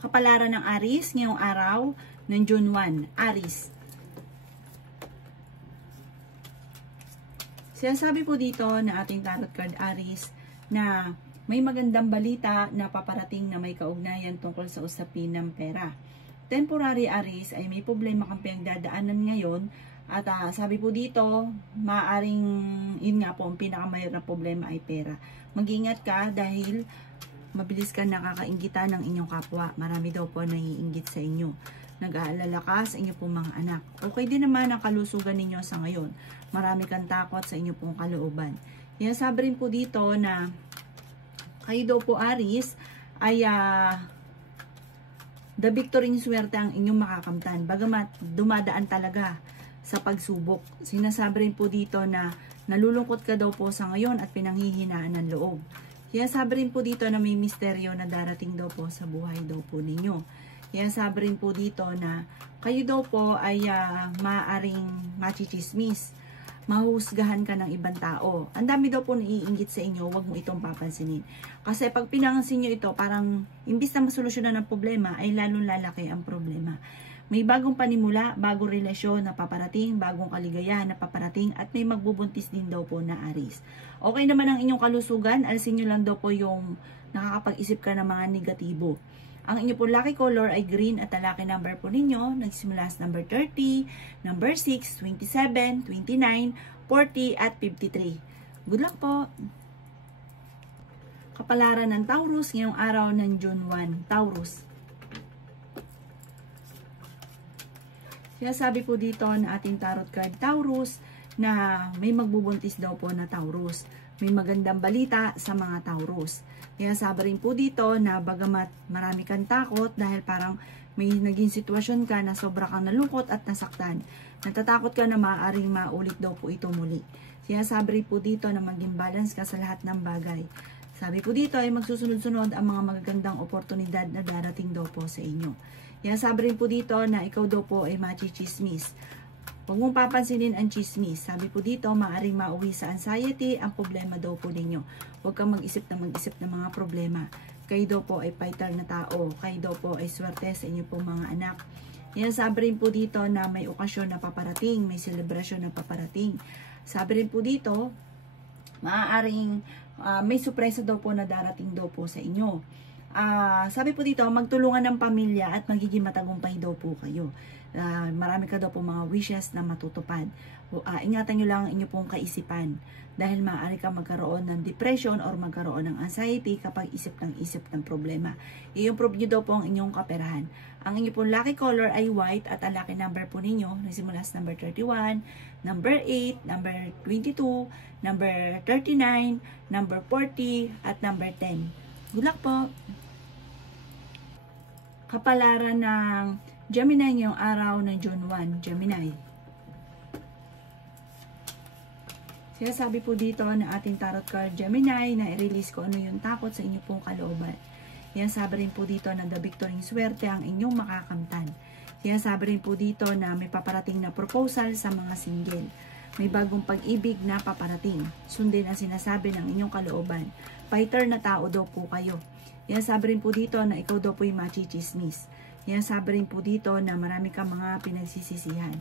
Kapalaran ng Aries ngayong araw ng June 1. Aries. Sinasabi po dito na ating tarot card Aries na may magandang balita na paparating na may kaugnayan tungkol sa usapin ng pera. Temporary Aries ay may problema kang pinagdadaanan ngayon at sabi po dito, maaring yun nga po ang pinakamahirap na problema ay pera. Mag-ingat ka dahil mabilis ka nakakainggitan ng inyong kapwa. Marami daw po naiinggit sa inyo. Nag-aalala ka sa inyo pong mga anak. Okay din naman ang kalusugan ninyo sa ngayon. Marami kang takot sa inyo pong kalooban. Yan sabi rin po dito na kayo daw po Aries ay the victory swerte ang inyong makakamtan. Bagamat dumadaan talaga sa pagsubok. Sinasabi rin po dito na nalulungkot ka daw po sa ngayon at pinanghihinaan ng loob. Kaya sabi rin po dito na may misteryo na darating daw po sa buhay daw po ninyo. Kaya sabi rin po dito na kayo daw po ay maaaring machichismis. Mahusgahan ka ng ibang tao. Ang dami daw po naiinggit sa inyo, huwag mo itong papansinin. Kasi pag pinansin nyo ito, parang imbis na masolusyonan ng problema, ay lalong lalaki ang problema. May bagong panimula, bagong relasyon na paparating, bagong kaligayahan na paparating, at may magbubuntis din daw po na Aries. Okay naman ang inyong kalusugan, alisin nyo lang daw po yung nakakapag-isip ka ng mga negatibo. Ang inyong po lucky color ay green at ang lucky number po ninyo, nagsimula sa number 30, number 6, 27, 29, 40, at 53. Good luck po! Kapalaran ng Taurus ngayong araw ng June 1. Taurus. Sinasabi po dito na ating tarot card Taurus na may magbubuntis daw po na Taurus. May magandang balita sa mga Taurus. Kaya sabi rin po dito na bagamat marami kang takot dahil parang may naging sitwasyon ka na sobra kang nalungkot at nasaktan. Natatakot ka na maaaring maulit daw po ito muli. Kaya sabi rin po dito na maging balance ka sa lahat ng bagay. Sabi po dito ay magsusunod-sunod ang mga magagandang oportunidad na darating daw po sa inyo. Kaya sabi rin po dito na ikaw daw po ay machichismis. Huwag mong papansinin ang chismis. Sabi po dito, maaaring mauwi sa anxiety ang problema daw po ninyo. Huwag kang mag-isip ng mga problema. Kayo daw po ay fighter na tao. Kayo daw po ay swerte sa inyo po mga anak. Yan sabi rin po dito na may okasyon na paparating, may selebrasyon na paparating. Sabi rin po dito, maaaring may surpresa daw po na darating daw po sa inyo. Sabi po dito, magtulungan ng pamilya at magiging matagumpay daw po kayo. Marami ka daw po mga wishes na matutupad. Ingatan nyo lang ang inyo pong kaisipan dahil maaari ka magkaroon ng depression or magkaroon ng anxiety kapag isip ng problema. I-improve nyo daw po ang inyong kaperahan. Ang inyong pong lucky color ay white at ang lucky number po ninyo nagsimula sa number 31, number 8, number 22, number 39, number 40, at number 10. Good luck po! Kapalaran ng Gemini ngayong araw ng June 1. Gemini. Sinasabi po dito na ating tarot card Gemini na i-release ko ano yung takot sa inyo pong kalooban. Yan sabi rin po dito na the victory swerte ang inyong makakamtan. Yan sabi rin po dito na may paparating na proposal sa mga single. May bagong pag-ibig na paparating. Sundin ang sinasabi ng inyong kalooban. Fighter na tao daw po kayo. Yan sabi rin po dito na ikaw daw po yung machichismis. Yan sabi rin po dito na marami kang mga pinagsisisihan.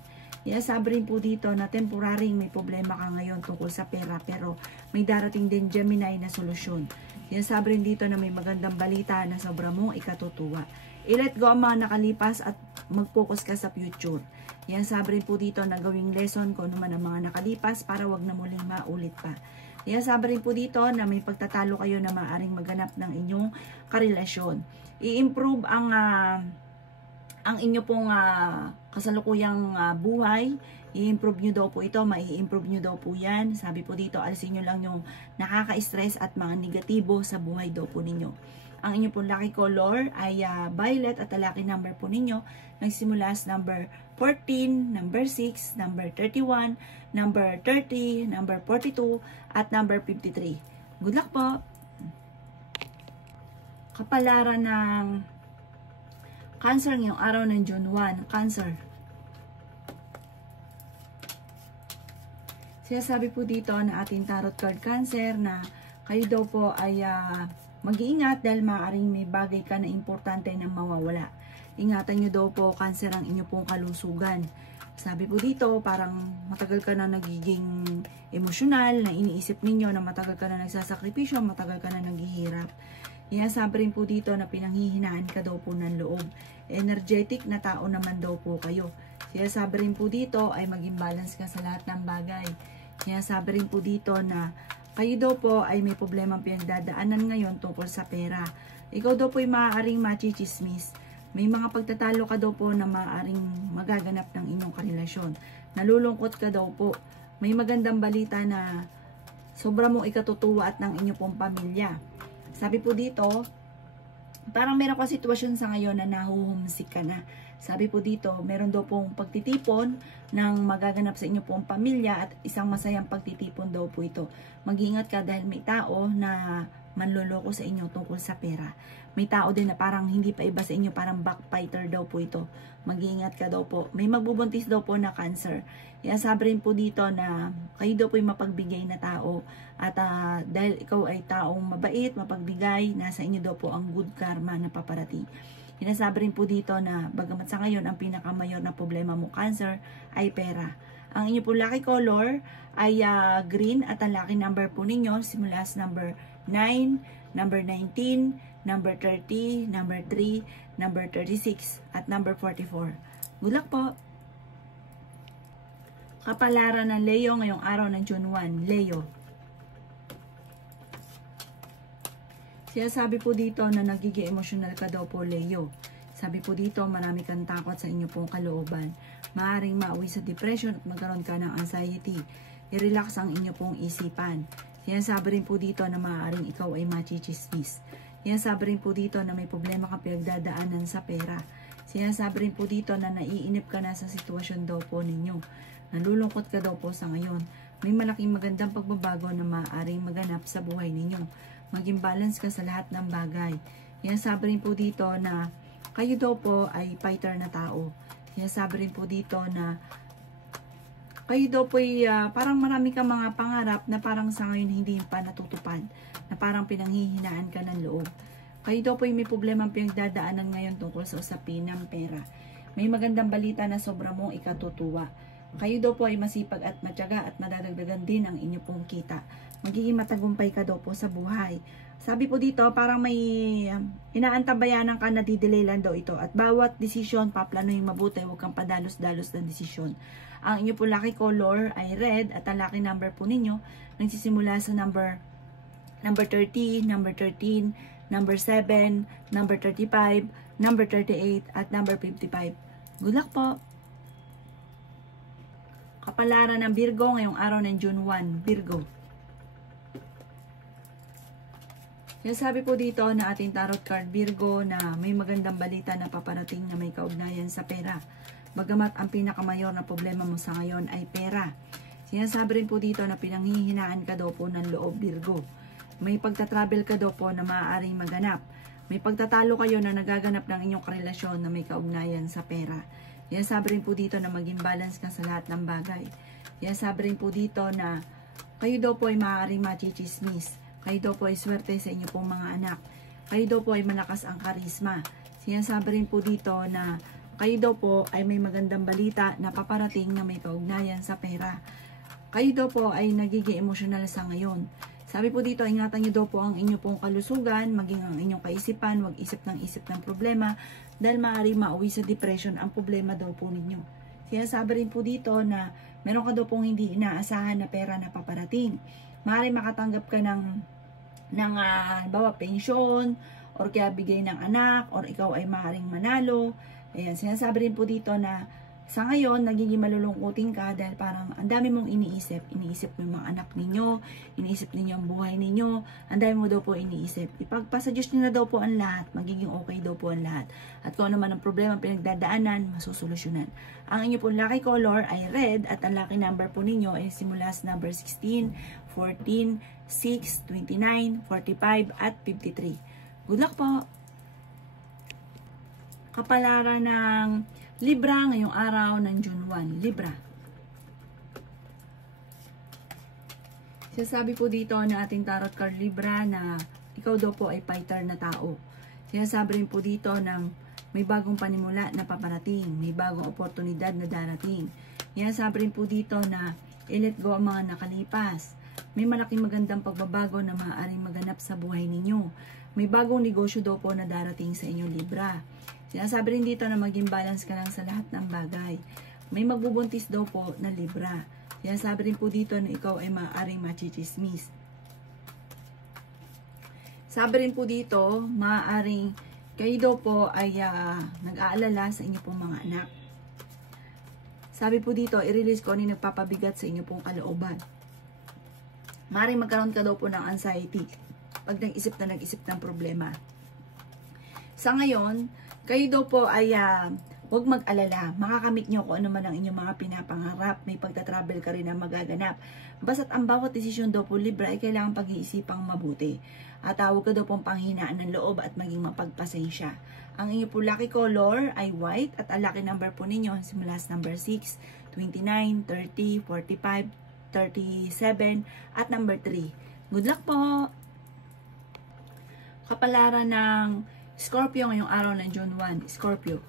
Yan sabi rin po dito na temporary may problema ka ngayon tungkol sa pera pero may darating din Gemini na solusyon. Yan sabi rin dito na may magandang balita na sobra mong ikatutuwa. I-let go ang mga nakalipas at mag-focus ka sa future. Yan sabi rin po dito na gawing lesson kung ano man ang mga nakalipas para wag na muling maulit pa. Yan sabi rin po dito na may pagtatalo kayo na maaaring maganap ng inyong karelasyon. I-improve ang inyo pong kasalukuyang buhay. I-improve nyo daw po ito, mai-improve nyo daw po yan. Sabi po dito, alisin nyo lang yung nakaka-stress at mga negatibo sa buhay daw po ninyo. Ang inyo pong lucky color ay violet at ang lucky number po ninyo nagsimula sa number 14, number 6, number 31, number 30, number 42, at number 53. Good luck po! Kapalaran ng Cancer ngayong araw ng June 1. Cancer. Sinasabi po dito na ating tarot card Cancer na kayo daw po ay Mag-iingat dahil maaaring may bagay ka na importante na mawawala. Ingatan nyo daw po, Cancer, ang inyo pong kalusugan. Sabi po dito, parang matagal ka na nagiging emosyonal, na iniisip ninyo na matagal ka na nagsasakripisyo, matagal ka na naghihirap. Sabi rin po dito na pinanghihinaan ka daw po ng loob. Energetic na tao naman daw po kayo. Sabi rin po dito ay maging balance ka sa lahat ng bagay. Sabi rin po dito na kayo daw po ay may problemang pinagdadaanan ngayon tungkol sa pera. Ikaw daw po ay maaaring machichismis. May mga pagtatalo ka daw po na maaaring magaganap ng inyong karelasyon. Nalulungkot ka daw po. May magandang balita na sobra mong ikatutuwa at ng inyong pong pamilya. Sabi po dito, parang meron ka sitwasyon sa ngayon na nahuhumsik ka na. Sabi po dito, meron daw pong pagtitipon ng magaganap sa inyong pong pamilya at isang masayang pagtitipon daw po ito. Mag-iingat ka dahil may tao na manloloko sa inyo tungkol sa pera. May tao din na parang hindi pa iba sa inyo, parang backbiter daw po ito. Mag-iingat ka daw po. May magbubuntis daw po na Cancer. Sabi rin po dito na kayo daw po yung mapagbigay na tao. At dahil ikaw ay taong mabait, mapagbigay, nasa inyo daw po ang good karma na paparating. Sabi rin po dito na bagamat sa ngayon ang pinakamayor na problema mo, Cancer, ay pera. Ang inyo po lucky color ay green at ang lucky number po ninyo simula sa number 9, number 19, number 30, number 3, number 36, at number 44. Good luck po! Kapalaran ng Leo ngayong araw ng June 1. Leo. Sabi po dito na nagiging emotional ka daw po, Leo. Sabi po dito, marami kang takot sa inyo pong kalooban. Maaring mauwi sa depression at magkaroon ka ng anxiety. I-relax ang inyo pong isipan. Sabi rin po dito na maaaring ikaw ay machichismis. Sabi rin po dito na may problema ka pinagdadaanan sa pera. Sabi rin po dito na naiinip ka na sa sitwasyon daw po ninyo. Nalulungkot ka daw po sa ngayon. May malaking magandang pagbabago na maaaring maganap sa buhay ninyo. Maging balance ka sa lahat ng bagay. Sabi rin po dito na kayo daw po ay fighter na tao. Sabi rin po dito na kayo daw po ay parang marami kang mga pangarap na parang sa ngayon hindi pa natutupad. Na parang pinanghihinaan ka ng loob. Kayo daw po ay may problemang pinagdadaanan ngayon tungkol sa usapin ng pera. May magandang balita na sobra mong ikatutuwa. Kayo daw po ay masipag at matyaga at madadagdagan din ang inyo pong kita. Magiging matagumpay ka daw po sa buhay. Sabi po dito, parang may inaantabayanan ka na didelay lang daw ito. At bawat desisyon, paplanuhin mabuti, huwag kang padalos-dalos na desisyon. Ang inyo po lucky color ay red at ang lucky number po ninyo nagsisimula sa number 30, number 13, number 7, number 35, number 38, at number 55. Good luck po! Kapalaran ng Virgo ngayong araw ng June 1. Virgo. Sabi po dito na ating tarot card Virgo na may magandang balita na paparating na may kaugnayan sa pera. Bagamat ang pinakamayor na problema mo sa ngayon ay pera. Sinasabi rin po dito na pinanghihinaan ka daw po ng loob, Virgo. May pagtatravel ka daw po na maaaring maganap. May pagtatalo kayo na nagaganap ng inyong karelasyon na may kaugnayan sa pera. Sabi rin po dito na maging balance ka sa lahat ng bagay. Sabi rin po dito na kayo daw po ay maaaring machichismis. Kayo daw po ay swerte sa inyo pong mga anak. Kayo daw po ay malakas ang karisma. Sabi rin po dito na kayo daw po ay may magandang balita na paparating na may kaugnayan sa pera. Kayo daw po ay nagiging emosyonal sa ngayon. Sabi po dito, ingatan nyo daw po ang inyo pong kalusugan, maging ang inyong kaisipan, wag isip ng problema, dahil maaari mauwi sa depression ang problema daw po ninyo. Sabi rin po dito na meron ka daw pong hindi inaasahan na pera na paparating. Maaari makatanggap ka ng bawa pensyon, or kaya bigay ng anak, or ikaw ay maaaring manalo. Ayan, sinasabi rin po dito na sa ngayon, nagiging malulungkutin ka dahil parang ang dami mong iniisip. Iniisip mo yung mga anak ninyo, iniisip ninyo ang buhay ninyo, ang dami mo daw po iniisip. Ipagpasa Diyos nyo na daw po ang lahat, magiging okay daw po ang lahat. At kung ano man ang problema pinagdadaanan, masusolusyonan. Ang inyo po lucky color ay red at ang lucky number po ninyo ay simula sa number 16, 14, 6, 29, 45, at 53. Good luck po! Kapalaran ng Libra ngayong araw ng June 1. Libra. Sasabi po dito na ating tarot card Libra na ikaw daw po ay fighter na tao. Sinasabi rin po dito ng may bagong panimula na paparating, may bagong oportunidad na darating. Sinasabi rin po dito na i-let go ang mga nakalipas. May malaking magandang pagbabago na maaaring maganap sa buhay ninyo. May bagong negosyo daw po na darating sa inyong Libra. Sinasabi rin dito na maging balance ka lang sa lahat ng bagay. May magbubuntis daw po na Libra. Sinasabi rin po dito na ikaw ay maaaring machichismis. Sabi rin po dito, maaaring kayo daw po ay nag-aalala sa inyo pong mga anak. Sabi po dito, i-release ko ano yung nagpapabigat sa inyo pong kalooban. Maaaring magkaroon ka daw po ng anxiety pag nag-isip ng problema. Sa ngayon, kayo daw po ay huwag mag-alala. Makakamit nyo kung ano man ang inyong mga pinapangarap. May pagta-travel ka rin na magaganap. Basta't ang bawat desisyon daw po, Libra, ay kailangan pag-iisipang mabuti. At huwag ka daw pong panghinaan ng loob at maging mapagpasensya. Ang inyong po lucky color ay white at ang lucky number po ninyo simula sa number 6, 29, 30, 45, 37 at number 3. Good luck po! Kapalaran ng Scorpio ngayong araw ng June 1. Scorpio.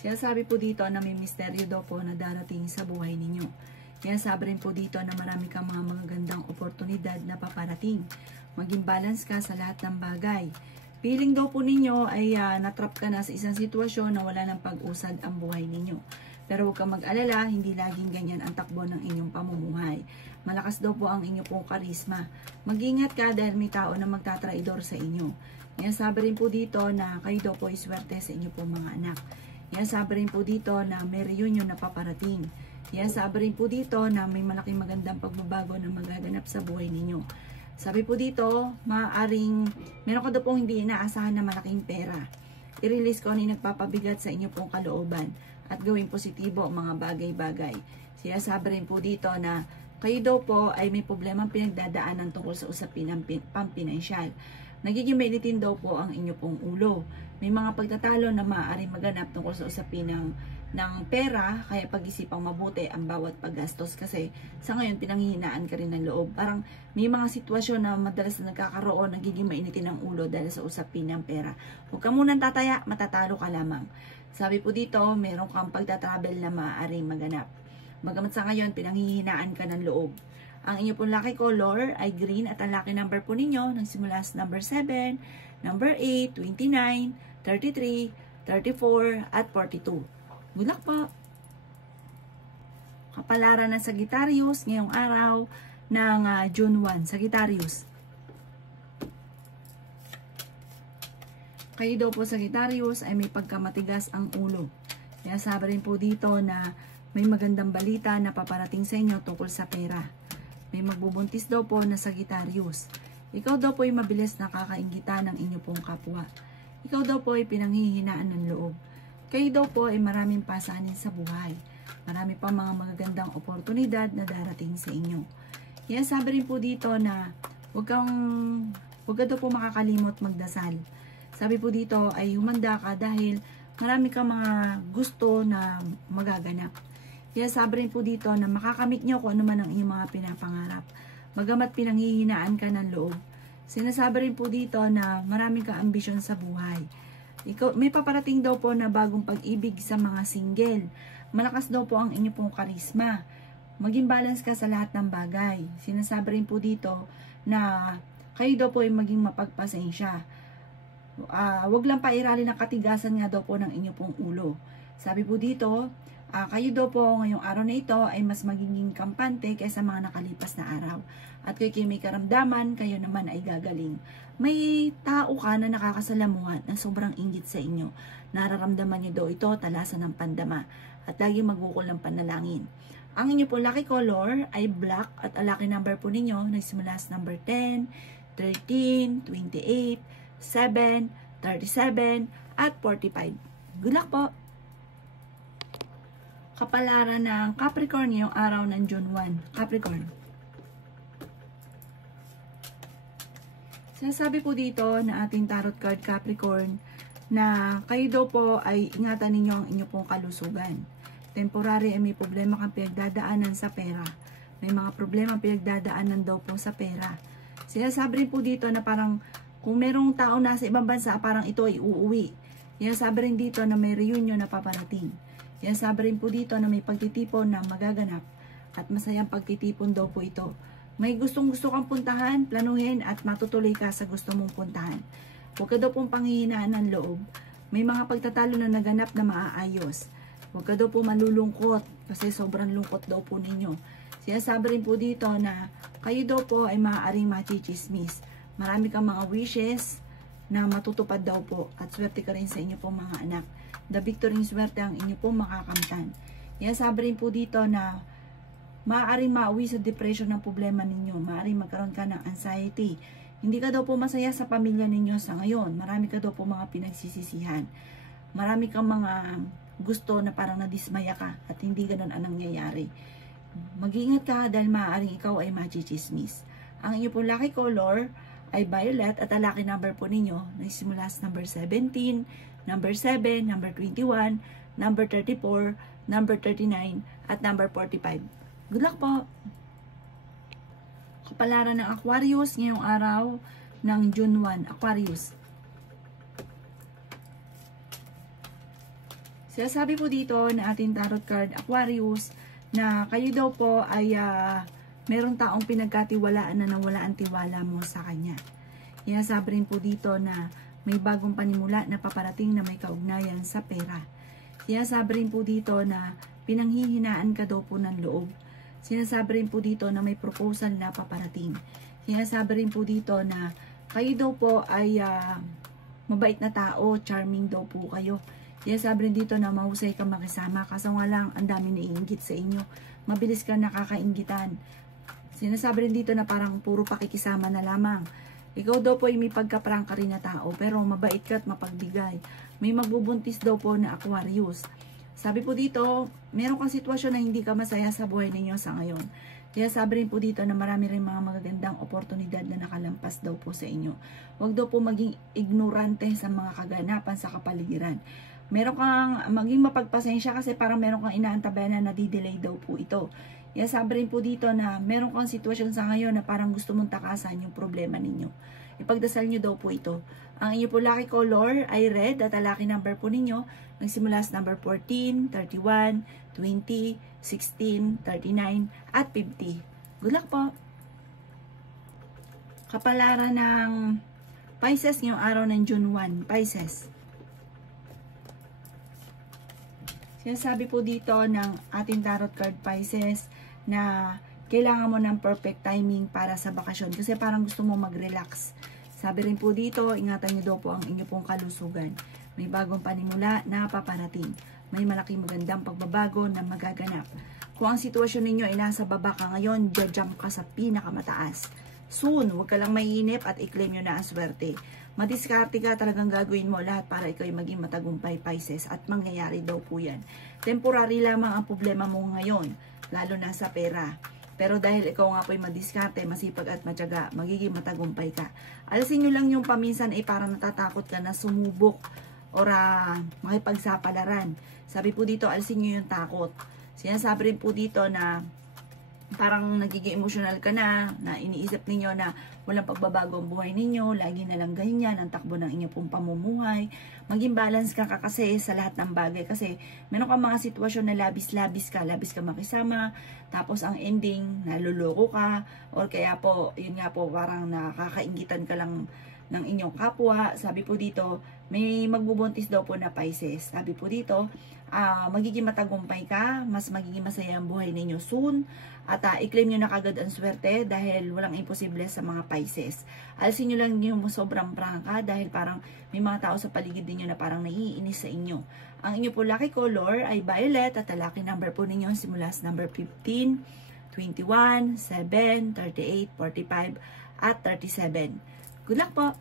Sinasabi po dito na may misteryo daw po na darating sa buhay ninyo. Sinasabi rin po dito na marami kang mga magagandang oportunidad na paparating. Maging balance ka sa lahat ng bagay. Feeling daw po ninyo ay natrap ka na sa isang sitwasyon na wala ng pag-usad ang buhay ninyo. Pero huwag kang mag-alala, hindi laging ganyan ang takbo ng inyong pamumuhay. Malakas daw po ang inyong pong karisma. Mag-ingat ka dahil may tao na magtatraidor sa inyo. Sinasabi rin po dito na kayo daw po ay swerte sa inyong pong mga anak. Sabi rin po dito na may reunion na paparating. Sabi rin po dito na may malaking magandang pagbabago na magaganap sa buhay ninyo. Sabi po dito, maaaring meron ka daw pong hindi inaasahan na malaking pera. I-release ko ano yung nagpapabigat sa inyo pong kalooban at gawing positibo ang mga bagay-bagay. Sabi rin po dito na kayo daw po ay may problemang pinagdadaanan tungkol sa usapin ng pampinansyal. Nagiging mainitin daw po ang inyo pong ulo. May mga pagtatalo na maaaring maganap tungkol sa usapin ng pera, kaya pag-isipang mabuti ang bawat paggastos kasi sa ngayon pinanghihinaan ka rin ng loob. Parang may mga sitwasyon na madalas na nagkakaroon, nagiging mainitin ang ulo dahil sa usapin ng pera. Huwag ka munang tataya, matatalo ka lamang. Sabi po dito, meron kang pagtatravel na maaaring maganap. Bagamat sa ngayon, pinanghihinaan ka ng loob. Ang inyo pong lucky color ay green at ang lucky number po ninyo nagsimula sa number 7, number 8, 29, 33, 34, at 42. Good luck po! Kapalaran ng Sagittarius ngayong araw ng June 1. Sagittarius. Kayo daw po Sagittarius ay may pagkamatigas ang ulo. Kaya sabi rin po dito na may magandang balita na paparating sa inyo tungkol sa pera. May magbubuntis daw po na Sagittarius. Ikaw daw po ay mabilis nakakaingitan ng inyo pong kapwa. Ikaw daw po ay pinanghihinaan ng loob. Kayo daw po ay maraming pasanin sa buhay. Marami pang mga magagandang oportunidad na darating sa inyo. Kaya sabi rin po dito na huwag ka daw po makakalimot magdasal. Sabi po dito ay humanda ka dahil marami kang mga gusto na magaganap. Kaya sabi rin po dito na makakamit nyo kung ano man ang inyong mga pinapangarap. Bagamat pinanghihinaan ka ng loob. Sinasabi rin po dito na marami kang ambisyon sa buhay. May paparating daw po na bagong pag-ibig sa mga single. Malakas daw po ang inyong pong karisma. Maging balance ka sa lahat ng bagay. Sinasabi rin po dito na kayo daw po ay maging mapagpasensya. Wag lang pairali ng katigasan nga daw po ng inyong pong ulo. Sabi po dito, kayo daw po ngayong araw na ito ay mas magiging kampante kaysa mga nakalipas na araw. At kayo may karamdaman, kayo naman ay gagaling. May tao ka na nakakasalamuhan na sobrang inggit sa inyo. Nararamdaman nyo daw ito, talasan ng pandama. At lagi magukol ng panalangin. Ang inyo po lucky color ay black at ang lucky number po ninyo nagsimula sa number 10, 13, 28, 7, 37, at 45. Good luck po! Kapalaran ng Capricorn ngayong araw ng June 1. Capricorn. Sinasabi po dito na ating tarot card Capricorn na kayo daw po ay ingatan ninyo ang inyong pong kalusugan. Temporary ay may problema kang pinagdadaanan sa pera. may mga problema pinagdadaanan daw po sa pera. Sinasabi rin po dito na parang kung merong tao nasa ibang bansa, parang ito ay uuwi. Sinasabi rin dito na may reunion na paparating. Sinasabi rin po dito na may pagtitipon na magaganap at masayang pagtitipon daw po ito. May gustong-gusto kang puntahan, planuhin at matutuloy ka sa gusto mong puntahan. Huwag ka daw pong panghihinaan ng loob. May mga pagtatalo na naganap na maaayos. Huwag ka daw po malulungkot kasi sobrang lungkot daw po ninyo. Sinasabi rin po dito na kayo daw po ay maaaring machichismis. Marami kang mga wishes na matutupad daw po at swerte ka rin sa inyo pong mga anak. The victory swerte ang inyo pong makakamtan. Sinasabi rin po dito na maaaring mauwi sa depression ng problema ninyo. Maaaring magkaroon ka ng anxiety. Hindi ka daw po masaya sa pamilya ninyo sa ngayon. Marami ka daw po mga pinagsisisihan. Marami kang mga gusto na parang nadismaya ka at hindi ganun ang nangyayari. Mag-iingat ka dahil maaaring ikaw ay machichismis. Ang inyo pong lucky color ay violet at ang lucky number po ninyo nagsimula sa number 17, number 7, number 21, number 34, number 39, at number 45. Good luck po! Kapalaran ng Aquarius ngayong araw ng June 1. Aquarius. Sinasabi po dito na ating tarot card Aquarius na kayo daw po ay merong taong pinagkatiwalaan na nawala ang tiwala mo sa kanya. Sinasabi rin po dito na may bagong panimula na paparating na may kaugnayan sa pera. Sinasabi rin po dito na pinanghihinaan ka daw po ng loob. Sinasabi rin po dito na may proposal na paparating. Sinasabi rin po dito na kayo daw po ay mabait na tao, charming daw po kayo. Sinasabi rin dito na mahusay ka makisama, kaso nga lang ang dami naiinggit sa inyo. Mabilis ka nakakainggitan. Sinasabi rin dito na parang puro pakikisama na lamang. Ikaw daw po ay may pagkaprangka rin na tao, pero mabait ka at mapagbigay. May magbubuntis daw po na Aquarius. Sabi po dito, meron kang sitwasyon na hindi ka masaya sa buhay ninyo sa ngayon. Kaya sabi rin po dito na marami rin mga magagandang oportunidad na nakalampas daw po sa inyo. Huwag daw po maging ignorante sa mga kaganapan sa kapaligiran. Meron kang maging mapagpasensya kasi parang meron kang inaantabayan na nadidelay daw po ito. Kaya sabi rin po dito na meron kang sitwasyon sa ngayon na parang gusto mong takasan yung problema ninyo. Ipagdasal nyo daw po ito. Ang inyo po lucky color ay red at ang lucky number po ninyo nagsimula sa number 14, 31, 20, 16, 39, at 50. Good luck po! Kapalaran ng Pisces ngayong araw ng June 1. Pisces. Sinasabi po dito ng ating tarot card Pisces na kailangan mo ng perfect timing para sa bakasyon kasi parang gusto mo mag-relax. Sabi rin po dito, ingatan nyo daw po ang inyo pong kalusugan. May bagong panimula na paparating. May malaking magandang pagbabago na magaganap. Kung ang sitwasyon ninyo ay nasa baba ka ngayon, jump ka sa pinakamataas. Soon, huwag ka lang mainip at i-claim nyo na ang swerte. Madiskarte ka, talagang gagawin mo lahat para ikaw ay maging matagumpay, Pisces, at mangyayari daw po yan. Temporary lamang ang problema mo ngayon, lalo na sa pera. Pero dahil ikaw nga po ay madiskarte, masipag at matyaga, magiging matagumpay ka. Alisin nyo lang yung paminsan ay parang natatakot ka na sumubok or makipagsapalaran. Sabi po dito, alisin nyo yung takot. Sinasabi rin po dito na parang nagiging emotional ka na iniisip ninyo na walang pagbabago ang buhay ninyo, lagi na lang ganyan ang takbo ng inyo pong pamumuhay. Maging balance ka kasi sa lahat ng bagay kasi meron kang mga sitwasyon na labis ka makisama, tapos ang ending, naluloko ka, or kaya po, yun nga po, parang nakakaingitan ka lang ng inyong kapwa. Sabi po dito, may magbubuntis daw po na Pisces. Sabi po dito, magiging matagumpay ka, mas magiging masaya ang buhay ninyo soon, at i-claim nyo na kagad ang swerte dahil walang imposible sa mga Pisces. Alisin nyo lang yung sobrang prangka dahil parang may mga tao sa paligid ninyo na parang naiinis sa inyo. Ang inyo po lucky color ay violet at ang lucky number po ninyo simula sa number 15, 21, 7, 38, 45, at 37. Good luck po!